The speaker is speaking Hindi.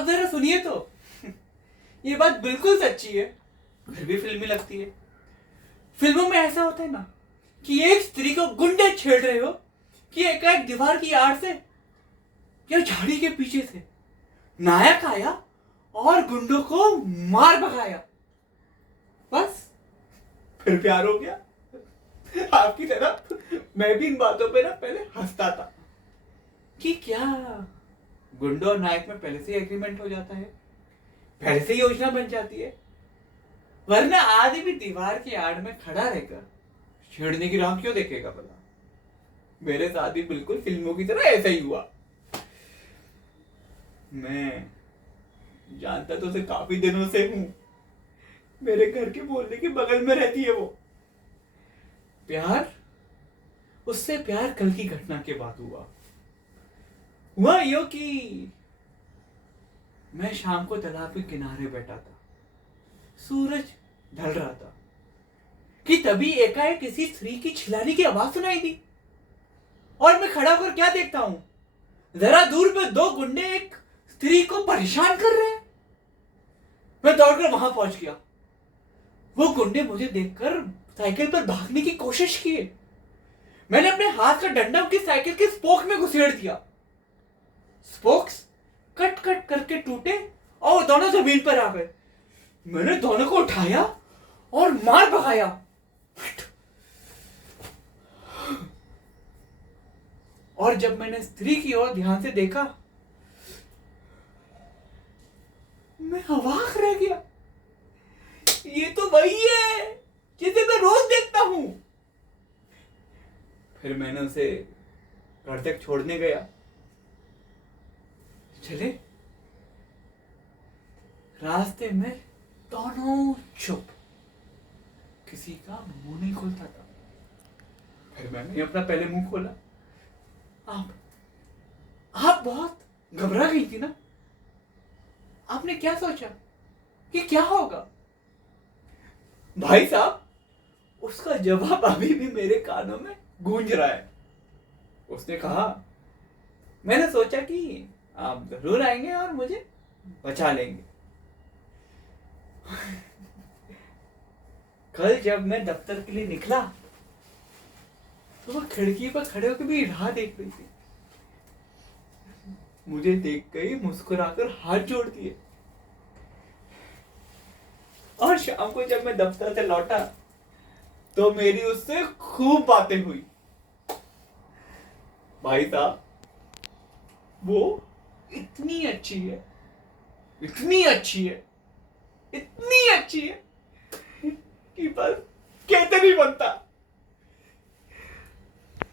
आप जरा सुनिए तो। ये बात बिल्कुल सच्ची है, फिर भी फिल्मी लगती है। फिल्मों में ऐसा होता है ना कि एक स्त्री को गुंडे छेड़ रहे हो कि एकाएक दीवार की आड़ से या झाड़ी के पीछे से नायक आया और गुंडों को मार भगाया, बस फिर प्यार हो गया। आपकी तरह मैं भी इन बातों पे ना पहले हंसता था कि क्या गुंडों और नायक में पहले से एग्रीमेंट हो जाता है, पहले से योजना बन जाती है, वरना आदमी भी दीवार की आड़ में खड़ा रहकर छेड़ने की राह क्यों देखेगा भला। मेरे साथ भी बिल्कुल फिल्मों की तरह ऐसा ही हुआ। मैं जानता तो उसे काफी दिनों से हूं, मेरे घर के मोहल्ले के बगल में रहती है वो। प्यार, उससे प्यार कल की घटना के बाद हुआ यो कि मैं शाम को तालाब के किनारे बैठा था, सूरज ढल रहा था कि तभी एकाएक किसी स्त्री की चिल्लाने की आवाज सुनाई दी और मैं खड़ा होकर क्या देखता हूं, जरा दूर पे दो गुंडे एक स्त्री को परेशान कर रहे हैं। मैं दौड़कर वहां पहुंच गया। वो गुंडे मुझे देखकर साइकिल पर भागने की कोशिश किए। मैंने अपने हाथ का डंडा उनकी साइकिल के स्पोक में घुसेड़ दिया। स्पोक्स कट कट करके टूटे और दोनों जमीन पर आ गए। मैंने दोनों को उठाया और मार भगाया। और जब मैंने स्त्री की ओर ध्यान से देखा, मैं अवाक रह गया। ये तो वही है जिसे मैं रोज देखता हूं। फिर मैंने उसे घर तक छोड़ने गया। चले, रास्ते में दोनों चुप, किसी का मुंह नहीं खुलता था। फिर मैंने अपना पहले मुंह खोला। आप बहुत घबरा गई थी ना? आपने क्या सोचा कि क्या होगा? भाई साहब, उसका जवाब अभी भी मेरे कानों में गूंज रहा है। उसने कहा, मैंने सोचा कि आप जरूर आएंगे और मुझे बचा लेंगे। कल जब मैं दफ्तर के लिए निकला तो वो खिड़की पर खड़े होकर भी राह देख रही थी। मुझे देख गई, मुस्कुराकर हाथ जोड़ दिए। और शाम को जब मैं दफ्तर से लौटा तो मेरी उससे खूब बातें हुई। भाई साहब, वो इतनी अच्छी है, इतनी अच्छी है, इतनी अच्छी है कि बस कहते नहीं बनता।